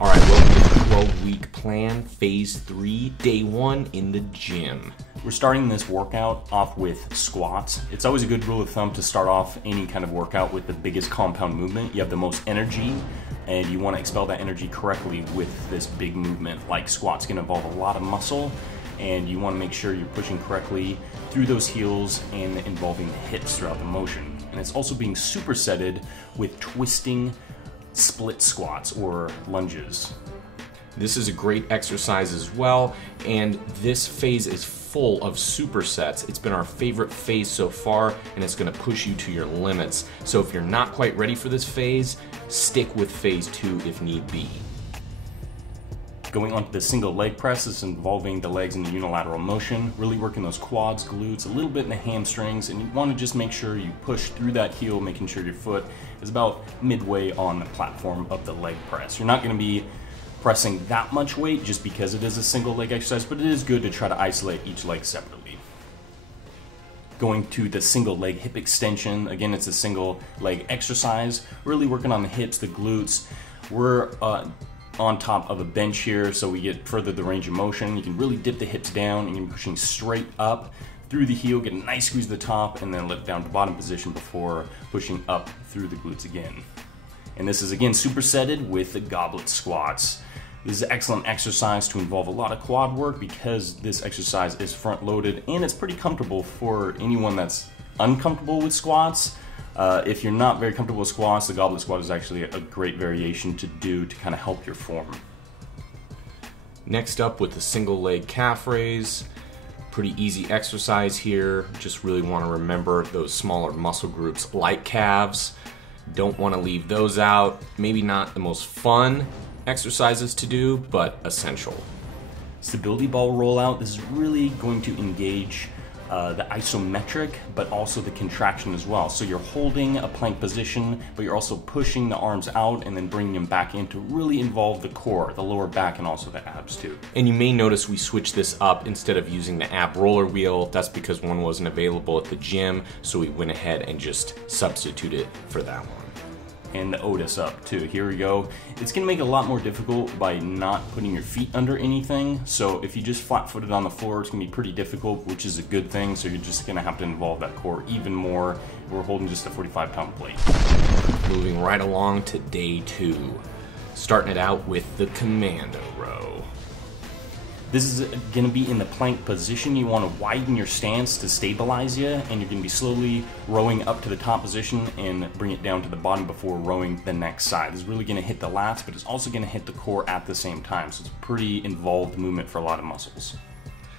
All right, welcome to the 12-week plan, phase 3, day 1 in the gym. We're starting this workout off with squats. It's always a good rule of thumb to start off any kind of workout with the biggest compound movement. You have the most energy, and you want to expel that energy correctly with this big movement. Like squats can involve a lot of muscle, and you want to make sure you're pushing correctly through those heels and involving the hips throughout the motion. And it's also being supersetted with twisting split squats or lunges. This is a great exercise as well, and this phase is full of supersets. It's been our favorite phase so far, and it's going to push you to your limits. So if you're not quite ready for this phase, stick with phase 2 if need be. Going on to the single leg press is involving the legs in the unilateral motion, really working those quads, glutes, a little bit in the hamstrings, and you want to just make sure you push through that heel, making sure your foot is about midway on the platform of the leg press. You're not going to be pressing that much weight just because it is a single leg exercise, but it is good to try to isolate each leg separately. Going to the single leg hip extension, again it's a single leg exercise, really working on the hips, the glutes. We're on top of a bench here, so we get further the range of motion. You can really dip the hips down and you're pushing straight up through the heel, get a nice squeeze at the top, and then lift down to bottom position before pushing up through the glutes again. And this is again supersetted with the goblet squats. This is an excellent exercise to involve a lot of quad work because this exercise is front loaded and it's pretty comfortable for anyone that's uncomfortable with squats. If you're not very comfortable with squats, the goblet squat is actually a great variation to do to kind of help your form. Next up with the single leg calf raise. Pretty easy exercise here. Just really want to remember those smaller muscle groups like calves. Don't want to leave those out. Maybe not the most fun exercises to do, but essential. Stability ball rollout. This is really going to engage the isometric, but also the contraction as well. So you're holding a plank position, but you're also pushing the arms out and then bringing them back in to really involve the core, the lower back, and also the abs too. And you may notice we switched this up instead of using the ab roller wheel. That's because one wasn't available at the gym, so we went ahead and just substituted for that one. And the Otis up too. Here we go. It's gonna make it a lot more difficult by not putting your feet under anything. So if you just flat-footed on the floor, it's gonna be pretty difficult, which is a good thing. So you're just gonna have to involve that core even more. We're holding just a 45-pound plate. Moving right along to day 2. Starting it out with the commando row. This is going to be in the plank position. You want to widen your stance to stabilize you, and you're going to be slowly rowing up to the top position and bring it down to the bottom before rowing the next side. This is really going to hit the lats, but it's also going to hit the core at the same time. So it's a pretty involved movement for a lot of muscles.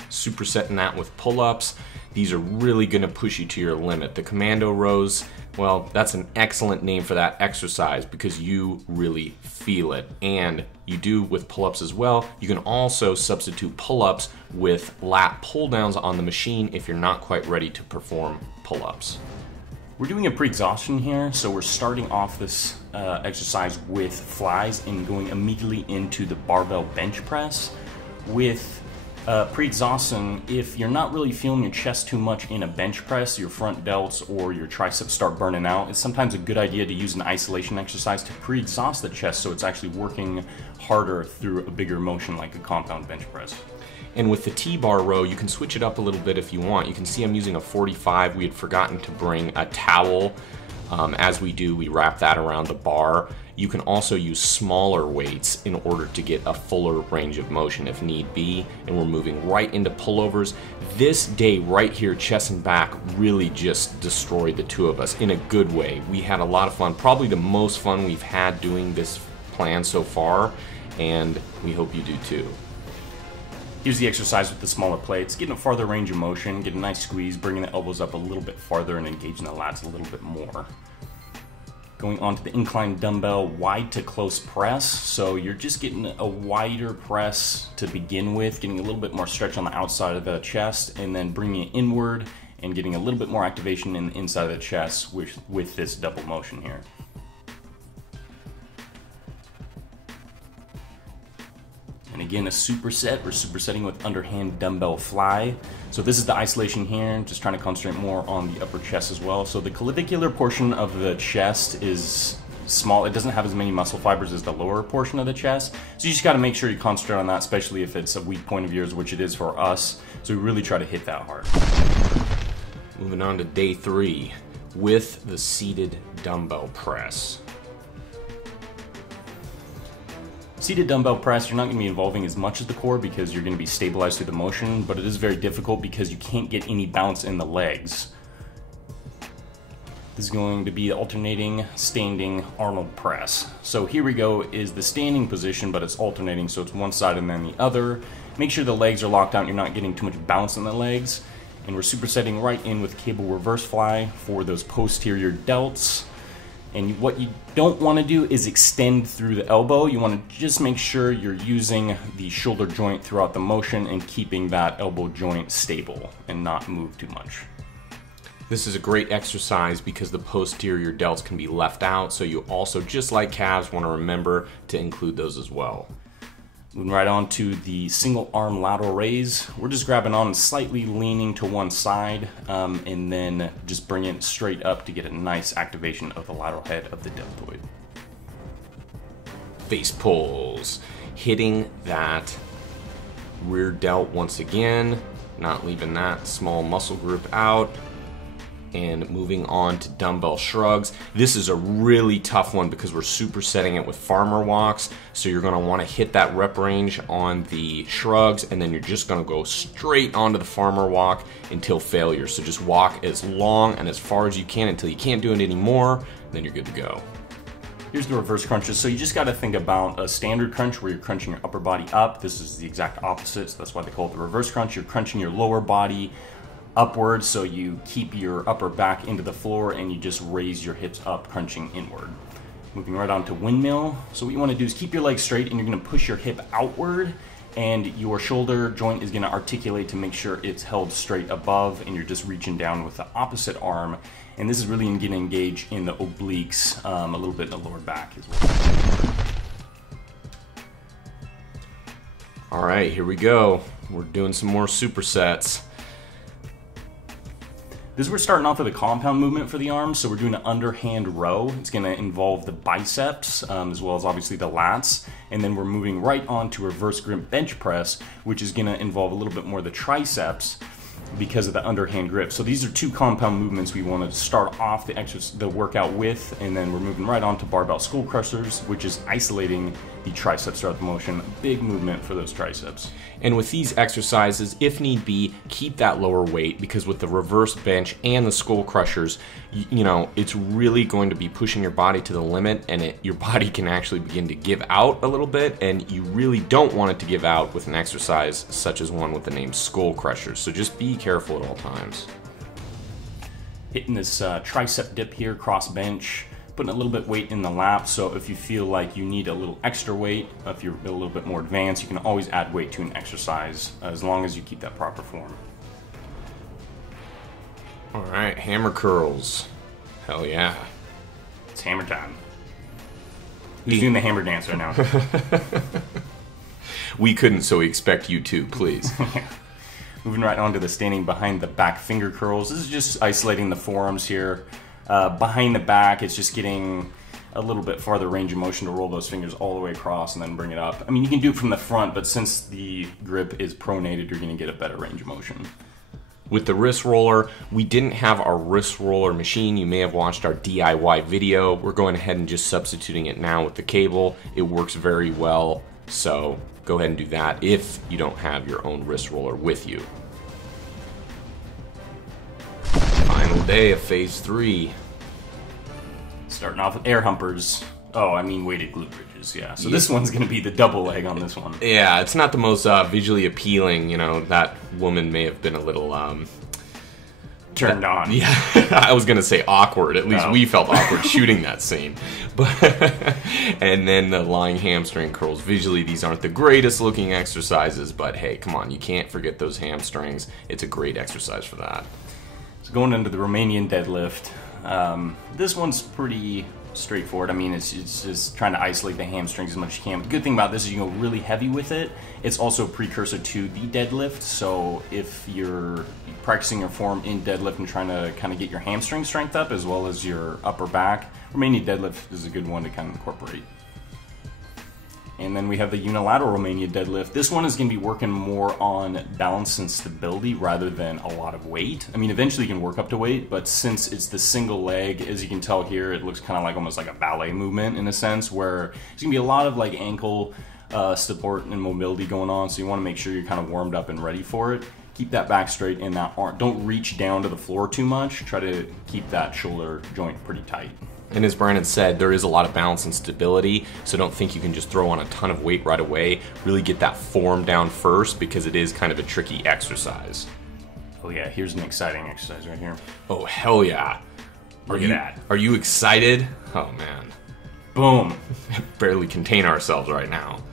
Supersetting that with pull-ups. These are really going to push you to your limit. The commando rows, well, that's an excellent name for that exercise because you really feel it. And you do with pull-ups as well. You can also substitute pull-ups with lat pull-downs on the machine if you're not quite ready to perform pull-ups. We're doing a pre-exhaustion here, so we're starting off this exercise with flies and going immediately into the barbell bench press. With pre-exhaustion, if you're not really feeling your chest too much in a bench press, your front delts or your triceps start burning out, it's sometimes a good idea to use an isolation exercise to pre-exhaust the chest so it's actually working harder through a bigger motion like a compound bench press. And with the T-bar row, you can switch it up a little bit if you want. You can see I'm using a 45. We had forgotten to bring a towel. As we do, we wrap that around the bar. You can also use smaller weights in order to get a fuller range of motion if need be. And we're moving right into pullovers. This day right here, chest and back, really just destroyed the two of us in a good way. We had a lot of fun, probably the most fun we've had doing this plan so far, and we hope you do too. Here's the exercise with the smaller plates. Getting a farther range of motion, get a nice squeeze, bringing the elbows up a little bit farther and engaging the lats a little bit more. Going on to the inclined dumbbell wide to close press. So you're just getting a wider press to begin with, getting a little bit more stretch on the outside of the chest, and then bringing it inward and getting a little bit more activation in the inside of the chest with this double motion here. And again, a superset. We're supersetting with underhand dumbbell fly. So this is the isolation here, just trying to concentrate more on the upper chest as well. So the clavicular portion of the chest is small. It doesn't have as many muscle fibers as the lower portion of the chest. So you just got to make sure you concentrate on that, especially if it's a weak point of yours, which it is for us. So we really try to hit that hard. Moving on to day 3 with the seated dumbbell press. Seated dumbbell press, you're not going to be involving as much as the core because you're going to be stabilized through the motion, but it is very difficult because you can't get any bounce in the legs. This is going to be the alternating standing Arnold press. So here we go is the standing position, but it's alternating, so it's one side and then the other. Make sure the legs are locked out, you're not getting too much bounce in the legs. And we're supersetting right in with cable reverse fly for those posterior delts. And what you don't want to do is extend through the elbow. You want to just make sure you're using the shoulder joint throughout the motion and keeping that elbow joint stable and not move too much. This is a great exercise because the posterior delts can be left out, so you also, just like calves, want to remember to include those as well. Moving right on to the single arm lateral raise. We're just grabbing on and slightly leaning to one side and then just bring it straight up to get a nice activation of the lateral head of the deltoid. Face pulls. Hitting that rear delt once again, not leaving that small muscle group out. And moving on to dumbbell shrugs. This is a really tough one because we're supersetting it with farmer walks. So you're gonna wanna hit that rep range on the shrugs and then you're just gonna go straight onto the farmer walk until failure. So just walk as long and as far as you can until you can't do it anymore, and then you're good to go. Here's the reverse crunches. So you just gotta think about a standard crunch where you're crunching your upper body up. This is the exact opposite, so that's why they call it the reverse crunch. You're crunching your lower body upwards, so you keep your upper back into the floor and you just raise your hips up, crunching inward. Moving right on to windmill. So what you want to do is keep your legs straight and you're going to push your hip outward and your shoulder joint is going to articulate to make sure it's held straight above and you're just reaching down with the opposite arm. And this is really going to engage in the obliques, a little bit in the lower back as well. All right, here we go. We're doing some more supersets. This we're starting off with a compound movement for the arms, so we're doing an underhand row. It's going to involve the biceps as well as obviously the lats, and then we're moving right on to reverse grip bench press, which is going to involve a little bit more of the triceps because of the underhand grip. So these are two compound movements we want to start off the workout with, and then we're moving right on to barbell skull crushers, which is isolating the triceps throughout the motion. A big movement for those triceps. And with these exercises, if need be, keep that lower weight because with the reverse bench and the skull crushers, you know, it's really going to be pushing your body to the limit, and your body can actually begin to give out a little bit, and you really don't want it to give out with an exercise such as one with the name skull crushers. So just be careful at all times. Hitting this tricep dip here, cross bench, putting a little bit weight in the lap, so if you feel like you need a little extra weight, if you're a little bit more advanced, you can always add weight to an exercise as long as you keep that proper form. All right, hammer curls. Hell yeah. It's hammer time. Who's doing the hammer dance right now? We couldn't, so we expect you to, please. Moving right on to the standing behind the back finger curls. This is just isolating the forearms here. Behind the back, it's just getting a little bit farther range of motion to roll those fingers all the way across and then bring it up. I mean, you can do it from the front, but since the grip is pronated, you're going to get a better range of motion. With the wrist roller, we didn't have our wrist roller machine. You may have watched our DIY video. We're going ahead and just substituting it now with the cable. It works very well, so go ahead and do that if you don't have your own wrist roller with you. Final day of phase 3. Starting off with air humpers. Oh, I mean weighted glute bridges, yeah. So this one's gonna be the double leg on this one. Yeah, it's not the most visually appealing, you know, that woman may have been a little turned on. Yeah, I was gonna say awkward. At least we felt awkward shooting that scene. But and then the lying hamstring curls. Visually, these aren't the greatest looking exercises, but hey, come on, you can't forget those hamstrings. It's a great exercise for that. So going into the Romanian deadlift, this one's pretty straightforward. I mean, it's just trying to isolate the hamstrings as much as you can. But the good thing about this is you can go really heavy with it. It's also a precursor to the deadlift. So if you're practicing your form in deadlift and trying to kind of get your hamstring strength up as well as your upper back, Romanian deadlift is a good one to kind of incorporate. And then we have the unilateral Romanian deadlift. This one is going to be working more on balance and stability rather than a lot of weight. I mean, eventually you can work up to weight, but since it's the single leg, as you can tell here, it looks kind of like almost like a ballet movement in a sense, where there's going to be a lot of like ankle support and mobility going on, so you want to make sure you're kind of warmed up and ready for it. Keep that back straight and that arm. Don't reach down to the floor too much. Try to keep that shoulder joint pretty tight. And as Brandon said, there is a lot of balance and stability, so don't think you can just throw on a ton of weight right away. Really get that form down first, because it is kind of a tricky exercise. Oh yeah, here's an exciting exercise right here. Oh hell yeah. Look at that. Are you excited? Oh man. Boom. Barely contain ourselves right now.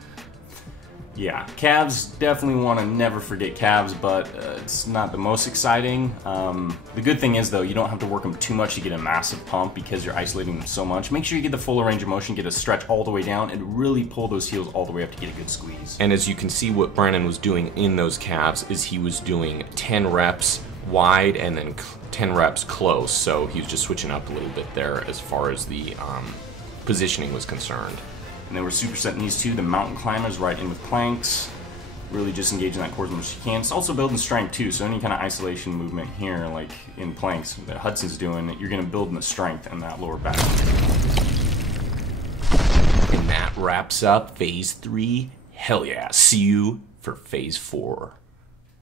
Yeah, calves, definitely want to never forget calves, but it's not the most exciting. The good thing is, though, you don't have to work them too much to get a massive pump because you're isolating them so much. Make sure you get the full range of motion, get a stretch all the way down, and really pull those heels all the way up to get a good squeeze. And as you can see, what Brandon was doing in those calves is he was doing 10 reps wide and then 10 reps close, so he was just switching up a little bit there as far as the positioning was concerned. And then we're supersetting these two, the mountain climbers, right in with planks. Really just engaging that core as much as you can. It's also building strength too, so any kind of isolation movement here, like in planks that Hudson's doing, you're going to build in the strength in that lower back. And that wraps up phase 3. Hell yeah. See you for phase 4.